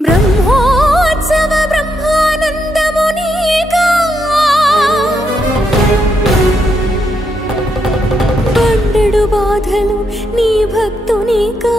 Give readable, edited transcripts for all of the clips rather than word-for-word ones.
బ్రహ్మోత్సవ బ్రహ్మానందమునీకా బండెడు బాధలు నీ భక్తునికా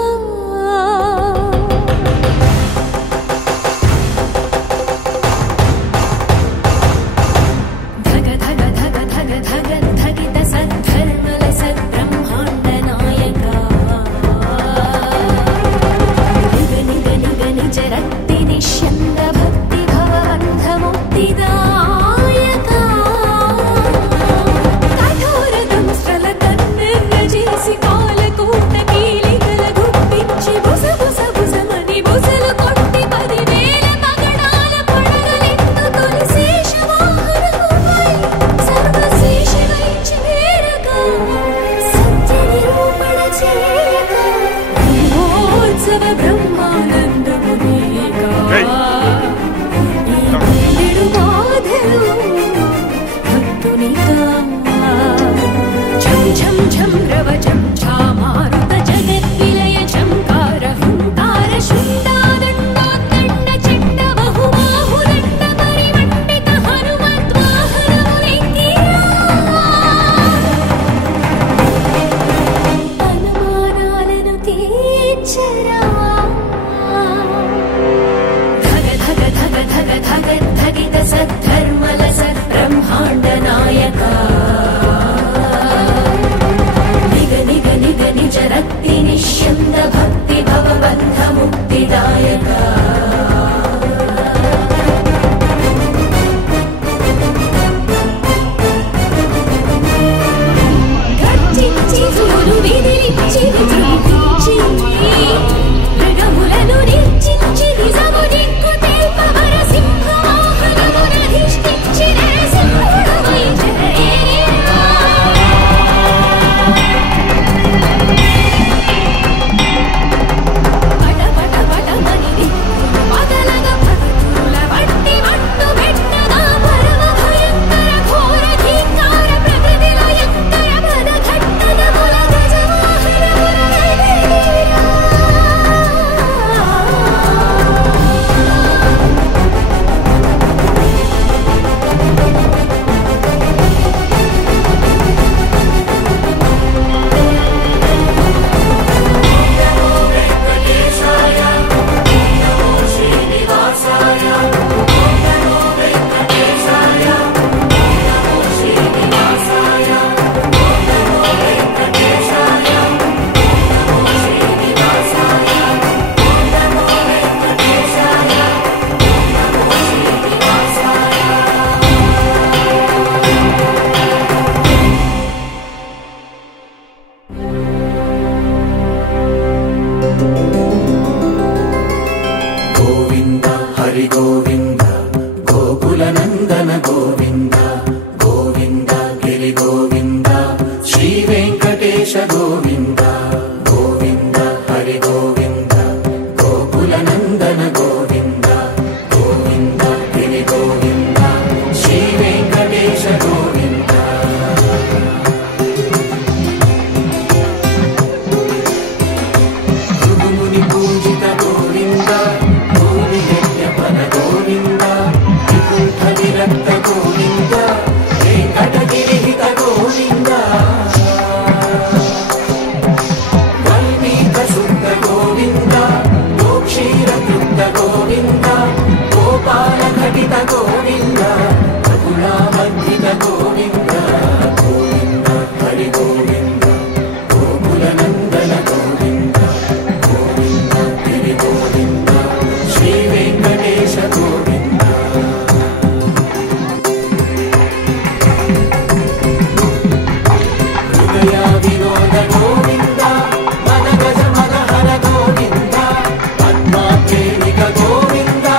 Govinda, Govinda,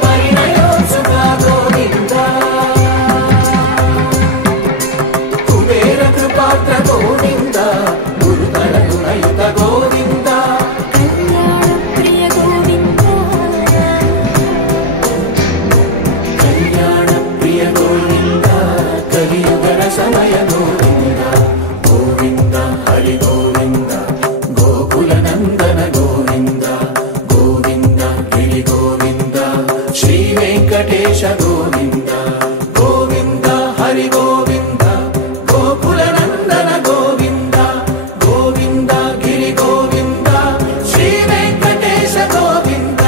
Parinaya Sukha Govinda. Venkatesha ಗೋವಿಂದ ಗೋವಿಂದ ಹರಿ ಗೋವಿಂದ ಗೋಕುಲ ನಂದನ ಗೋವಿಂದ ಗೋವಿಂದ ಗಿರಿ ಗೋವಿಂದ ಶ್ರೀ ವೆಂಕಟೇಶ ಗೋವಿಂದ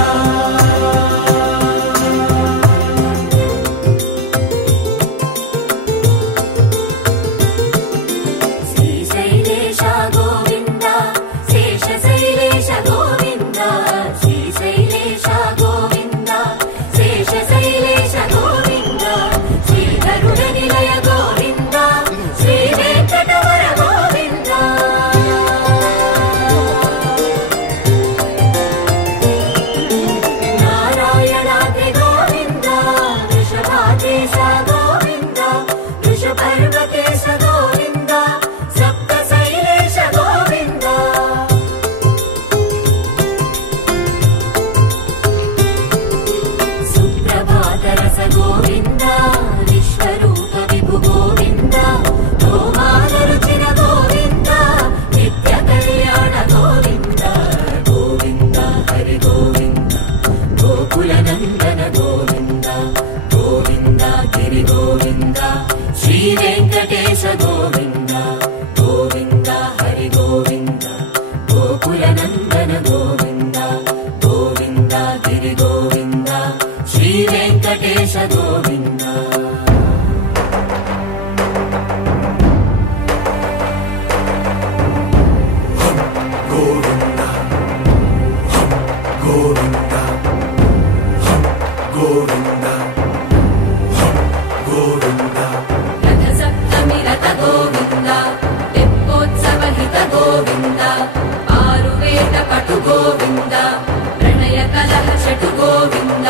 ಶ್ರೀಶೈಲೇಶ ಗೋವಿಂದ ಶೇಷಶೈಲೇಶ ಗೋವಿಂದ ಶ್ರೀಶೈಲೇಶ ಗೋವಿಂದ ಶೇಷಶೈಲೇಶ ಗೋವಿಂದ ಶ್ರೀ ಗರುಡ ನಿಲಯ ಗೋವಿಂದ ಶ್ರೀ ವೆಂಕಟವರ ಗೋವಿಂದ ನಾರಾಯಣಾದ್ರಿ ಗೋವಿಂದ ವೃಷಭಾದೇಶ ಗೋವಿಂದ ವೃಷಪರ್ವತೇಶ ಗೋವಿಂದ ಸಪ್ತಶೈಲೇಶ ಗೋವಿಂದ ಸುಪ್ರಭಾತರಸ ಗೋವಿಂದ ವಿಶ್ವರೂಪ ವಿಭು ಗೋವಿಂದ ಗೋಮಾಲರುಚಿನ ಗೋವಿಂದ ನಿತ್ಯ ಕಲ್ಯಾಣ ಗೋವಿಂದ ಗೋವಿಂದ ಹರಿ ಗೋವಿಂದ ಗೋಕುಲ ನಂದನ ಗೋವಿಂದ ಗೋವಿಂದ ಗಿರಿ ಗೋವಿಂದ ಶ್ರೀ ವೆಂಕಟೇಶ ಗೋವಿಂದ ಗೋವಿಂದ ಹರಿ ಗೋವಿಂದ ಗೋಕುಲ ನಂದನ ಗೋವಿಂದ ಗೋವಿಂದ ಗಿರಿ ಗೋವಿಂದ ಶ್ರೀ ವೆಂಕಟೇಶ ಗೋವಿಂದ ಗೋವಿಂದ ಗೋವಿಂದ ಗೋವಿಂದ ಗೋವಿಂದ ರಥ ಸಪ್ತಮಿ ರಥ ಗೋವಿಂದ ತೆಪ್ಪೋತ್ಸವ ಹಿತ ಗೋವಿಂದ ಆರು ವೇದ ಪಟು ಗೋವಿಂದ ಪ್ರಣಯ ಕಲಹ ಶಟು ಗೋವಿಂದ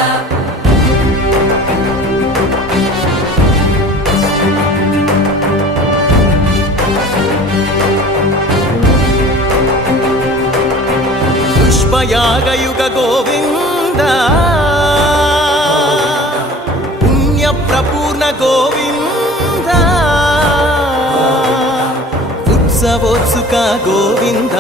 पुष्पयागयुग गोविंद पुण्यप्रपूर्ण गोविंद उत्सवोत्सुक गोविंद